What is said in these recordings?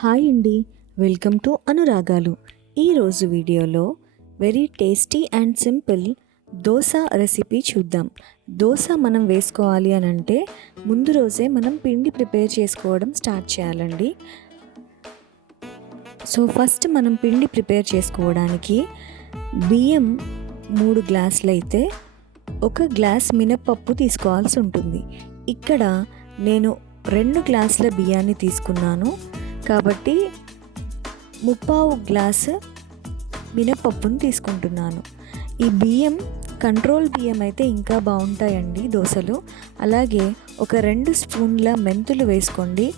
Hi అండి, welcome to అనురాగాలు. ఈరోజు వీడియోలో very tasty and simple dosa recipe చూద్దాం. దోశ మనం వేసుకోవాలి అని అంటే ముందు రోజే మనం పిండి ప్రిపేర్ చేసుకోవడం స్టార్ట్ చేయాలండి. సో ఫస్ట్ మనం పిండి ప్రిపేర్ చేసుకోవడానికి బియ్యం 3 గ్లాసులు అయితే 1 గ్లాస్ మినప్పప్పు తీసుకోవాల్సి ఉంటుంది. ఇక్కడ నేను 2 గ్లాసుల బియ్యాన్ని తీసుకున్నాను కాబట్టి 3/4 గ్లాసు మినప్పప్పును తీసుకుంటున్నాను. ఈ బియ్యం కంట్రోల్ బియ్యం అయితే ఇంకా బాగుంటాయండి దోశలు. అలాగే ఒక 2 స్పూన్ల మెంతులు వేసుకోండి.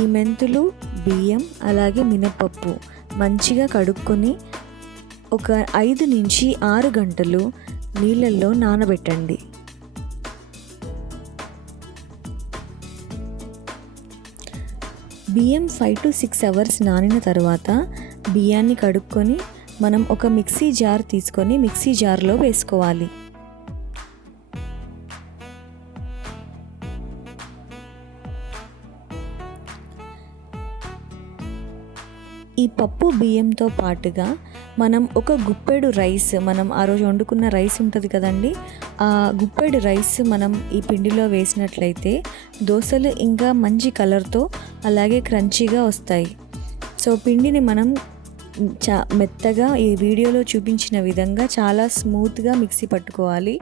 ఈ మెంతులు, బియ్యం అలాగే మినప్పప్పు మంచిగా కడుక్కొని ఒక 5 నుంచి 6 గంటలు నీళ్ళల్లో నానబెట్టండి. బియ్యం 5 to 6 అవర్స్ నానిన తర్వాత బియ్యాన్ని కడుక్కొని మనం ఒక మిక్సీ జార్ తీసుకొని మిక్సీ జార్లో వేసుకోవాలి. ఈ పప్పు బియ్యంతో పాటుగా మనం ఒక గుప్పెడు రైస్, మనం ఆ రోజు వండుకున్న రైస్ ఉంటుంది కదండి, ఆ గుప్పెడు రైస్ మనం ఈ పిండిలో వేసినట్లయితే దోశలు ఇంకా మంచి కలర్తో అలాగే క్రంచీగా వస్తాయి. సో పిండిని మనం మెత్తగా ఈ వీడియోలో చూపించిన విధంగా చాలా స్మూత్గా మిక్సీ పట్టుకోవాలి.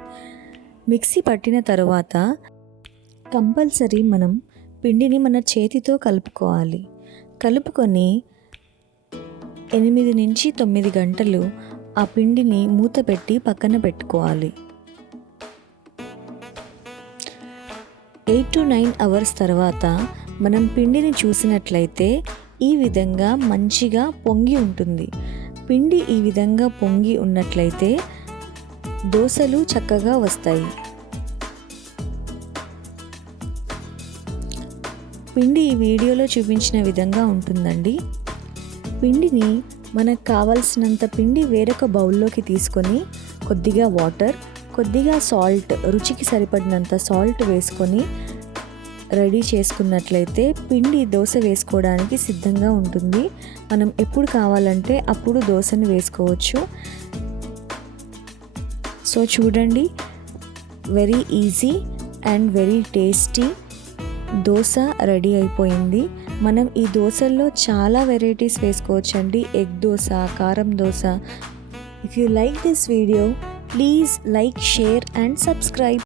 మిక్సీ పట్టిన తర్వాత కంపల్సరీ మనం పిండిని మన చేతితో కలుపుకోవాలి. కలుపుకొని 8 నుంచి 9 గంటలు ఆ పిండిని మూత పెట్టి పక్కన పెట్టుకోవాలి. 8 to 9 అవర్స్ తర్వాత మనం పిండిని చూసినట్లయితే ఈ విధంగా మంచిగా పొంగి ఉంటుంది. పిండి ఈ విధంగా పొంగి ఉన్నట్లయితే దోశలు చక్కగా వస్తాయి. పిండి ఈ వీడియోలో చూపించిన విధంగా ఉంటుందండి. పిండిని మనకు కావలసినంత పిండి వేరొక బౌల్లోకి తీసుకొని కొద్దిగా వాటర్, కొద్దిగా సాల్ట్, రుచికి సరిపడినంత సాల్ట్ వేసుకొని రెడీ చేసుకున్నట్లయితే పిండి దోశ వేసుకోవడానికి సిద్ధంగా ఉంటుంది. మనం ఎప్పుడు కావాలంటే అప్పుడు దోశని వేసుకోవచ్చు. సో చూడండి, very easy and very tasty dosa ready అయిపోయింది. మనం ఈ దోశల్లో చాలా వెరైటీస్ వేసుకోవచ్చండి. ఎగ్ దోశ, కారం dosa. If you like this video, please like, share and subscribe.